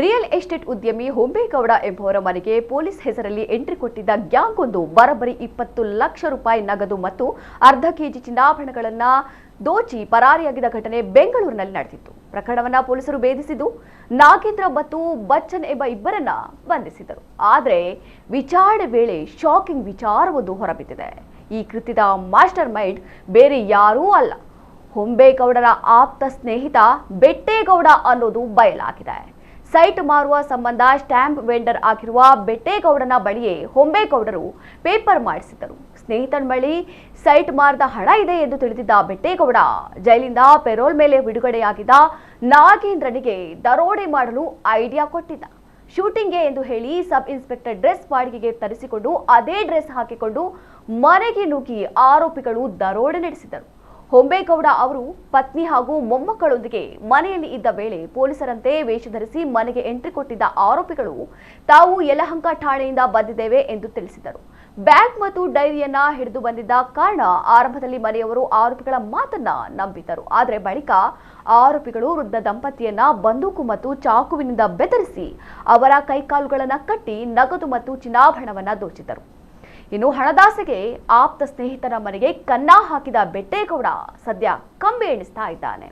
Real estate ಉದ್ಯಮಿ ಹೊಂಬೇಗೌಡ ಎಂಬುವರ ಮನೆಗೆ ಪೊಲೀಸ್ ಹೆಸರಲ್ಲಿ ಎಂಟ್ರಿ ಕೊಟ್ಟಿದ್ದ ಗ್ಯಾಂಗ್ ಒಂದು ಬರೋಬ್ಬರಿ 20 ಲಕ್ಷ ರೂಪಾಯಿ ನಗದು ಮತ್ತು ಅರ್ಧ ಕೆಜಿ ಚಿನ್ನಾಭರಣಗಳನ್ನು ದೋಚಿ ಪರಾರಿಯಾಗಿದ್ದ ಘಟನೆ ಬೆಂಗಳೂರಿನಲ್ಲಿ ನಡೆದಿತ್ತು. ಪ್ರಕರಣವನ್ನು ಪೊಲೀಸರು ಭೇದಿಸಿದ್ದು ನಾಗೇಂದ್ರ ಮತ್ತು ಬಚ್ಚನ್ ಎಂಬ ಇಬ್ಬರನ್ನ ಬಂಧಿಸಿದರು. ಆದರೆ ವಿಚಾರಣೆ ವೇಳೆ ಶಾಕಿಂಗ್ ವಿಚಾರವೊಂದು ಹೊರಬಿದ್ದಿದೆ. ಈ ಕೃತ್ಯದ ಮಾಸ್ಟರ್ ಮೈಂಡ್ ಬೇರೆ ಯಾರೂ ಅಲ್ಲ, ಹೊಂಬೇಗೌಡರ ಆಪ್ತ ಸ್ನೇಹಿತ ಬೆಟ್ಟೇಗೌಡ ಅನ್ನೋದು ಬಯಲಾಗಿದೆ. ಸೈಟ್ ಮಾರುವ ಸಂಬಂಧ ಸ್ಟ್ಯಾಂಪ್ ವೆಂಡರ್ ಆಗಿರುವ ಬೆಟ್ಟೇಗೌಡನ ಬಳಿಯೇ ಹೊಂಬೇಗೌಡರು ಪೇಪರ್ ಮಾಡಿಸಿದ್ದರು. ಸ್ನೇಹಿತನ ಬಳಿ ಸೈಟ್ ಮಾರದ ಹಣ ಇದೆ ಎಂದು ತಿಳಿದಿದ್ದ ಬೆಟ್ಟೇಗೌಡ ಜೈಲಿಂದ ಪೆರೋಲ್ ಮೇಲೆ ಬಿಡುಗಡೆಯಾಗಿದ್ದ ನಾಗೇಂದ್ರನಿಗೆ ದರೋಡೆ ಮಾಡಲು ಐಡಿಯಾ ಕೊಟ್ಟಿದ್ದ. ಶೂಟಿಂಗ್ಗೆ ಎಂದು ಹೇಳಿ ಸಬ್ ಇನ್ಸ್ಪೆಕ್ಟರ್ ಡ್ರೆಸ್ ಬಾಡಿಗೆಗೆ ತರಿಸಿಕೊಂಡು ಅದೇ ಡ್ರೆಸ್ ಹಾಕಿಕೊಂಡು ಮನೆಗೆ ನುಗ್ಗಿ ಆರೋಪಿಗಳು ದರೋಡೆ ನಡೆಸಿದರು. ಹೊಂಬೇಗೌಡ ಅವರು ಪತ್ನಿ ಹಾಗೂ ಮೊಮ್ಮಕ್ಕಳೊಂದಿಗೆ ಮನೆಯಲ್ಲಿ ಇದ್ದ ವೇಳೆ ಪೊಲೀಸರಂತೆ ವೇಷ ಧರಿಸಿ ಮನೆಗೆ ಎಂಟ್ರಿ ಕೊಟ್ಟಿದ್ದ ಆರೋಪಿಗಳು ತಾವು ಯಲಹಂಕ ಠಾಣೆಯಿಂದ ಬಂದಿದ್ದೇವೆ ಎಂದು ತಿಳಿಸಿದರು. ಬ್ಯಾಗ್ ಮತ್ತು ಡೈರಿಯನ್ನ ಹಿಡಿದು ಬಂದಿದ್ದ ಕಾರಣ ಆರಂಭದಲ್ಲಿ ಮನೆಯವರು ಆರೋಪಿಗಳ ಮಾತನ್ನ ನಂಬಿದ್ದರು. ಆದರೆ ಬಳಿಕ ಆರೋಪಿಗಳು ವೃದ್ಧ ದಂಪತಿಯನ್ನ ಬಂದೂಕು ಮತ್ತು ಚಾಕುವಿನಿಂದ ಬೆದರಿಸಿ ಅವರ ಕೈಕಾಲುಗಳನ್ನು ಕಟ್ಟಿ ನಗದು ಮತ್ತು ಚಿನ್ನಾಭರಣವನ್ನ ದೋಚಿದ್ದರು. ಇನ್ನು ಹಣದಾಸೆಗೆ ಆಪ್ತ ಸ್ನೇಹಿತರ ಮನೆಗೆ ಕನ್ನ ಹಾಕಿದ ಬೆಟ್ಟೇಗೌಡ ಸದ್ಯ ಕಂಬಿ ಎಣಿಸ್ತಾ ಇದ್ದಾನೆ.